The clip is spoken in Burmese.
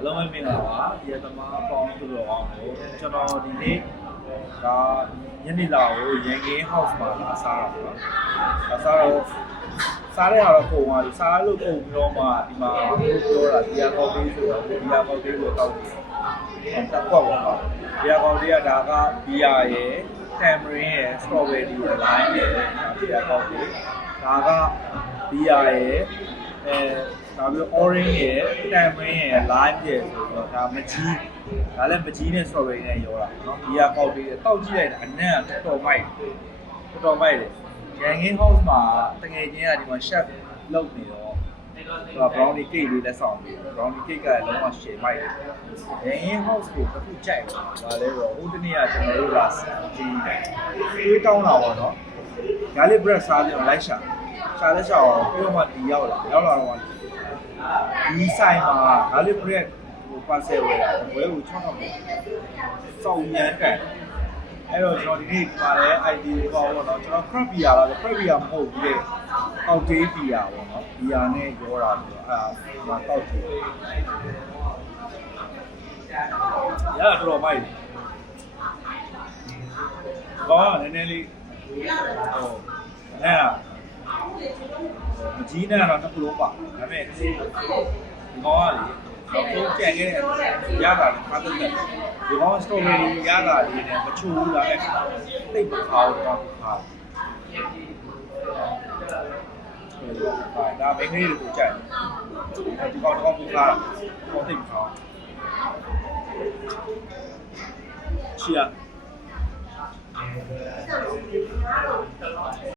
အလုံးမင်္ဂလာပါဒီသမားပေါင်းသူတော်အောင်ကိုကျွန်တော်ဒီနေ့ဒါညနေလာကိုရန်ကင်း house မှာလာစားတာပေါ့နော်။လာစားတော့စားတဲ့ဟာတော့ပုံသွားပြီ။စားလို့ပုံပြီးတော့မှဒီမှာပြောတာဒီယာကောက်လေးဆိုတော့ဒီယာကောက်လေးကိုတောက်တယ်။တက်ကွက်ပေါ့နော်။ဒီယာကောက်လေးကဒါကဘီယာရယ်၊တမ်မရင်းရယ်၊စတော်ဘယ်ရီရယ်၊လိုင်းရယ်ဒီယာကောက်လေးဒါကဘီယာရယ်အဲ နောက်ပြီး orange ရယ်တန်မင်းရယ် lime ရယ်ဆိုတော့ဒါမကြီးဒါလည်းမကြီးနဲ့ strawberry နဲ့ရောတာနော်ဒီကပေါက်ပြီးတောက်ကြည့်လိုက်တာအနံ့တော်မိုက်တော်မိုက်တယ်ရန်ကင်း house မှာတကယ်ချင်းကဒီမှာ chef လုပ်နေတော့ဆိုတော့ brownie cake လေးလက်ဆောင်ပေး brownie cake ကလုံးဝ share မိုက်တယ်ရန်ကင်း house ကိုတစ်ခုကြိုက်တယ်ဒါလည်းတော့ဟိုတနေ့ကကျွန်တော်တို့လာဒီသွေးတောင်းတာပေါ့နော် garlic bread စားပြီးတော့လိုက်ရှာရှာလက်ရှာတော့ပြီးတော့မှဒီရောက်လာရောက်လာတော့ ဒီဆိုင်မှာ garlic bread ဟို parcel ဝယ်တာဝယ်ကို6000ပဲစောက်ရမ်းကန်အဲ့တော့ကျွန်တော်ဒီနေ့ဒီမှာလည်း ID ပေါ့ပေါ့နော်ကျွန်တော် crab beer လား crab beer မဟုတ်ဘူးလေအောက်တေး beer ပေါ့နော် beer နဲ့ရောတာဆိုတော့အဲ့ဒါဒီမှာတောက်တယ်ရတာတော်တော်မိုက်တယ်ကောင်းနည်းနည်းလေးဟိုအဲ့ မကြီးနဲ့တော့တစ်ခုလုံးပါဒါပေမဲ့ဒီကောင်းကလေတော့ကြံခဲ့ရတာလေခါတဲ့ဒီကောင်းစတိုဘယ်ရီရတာလေးနဲ့မချူဘူးလားအဲ့တိတ်မခါဘူးတော့ခါဒါမင်းလေးတွေကိုကြိုက်ဒီကောင်းတော့ဘူးခါတော့တိတ်မခါချီရ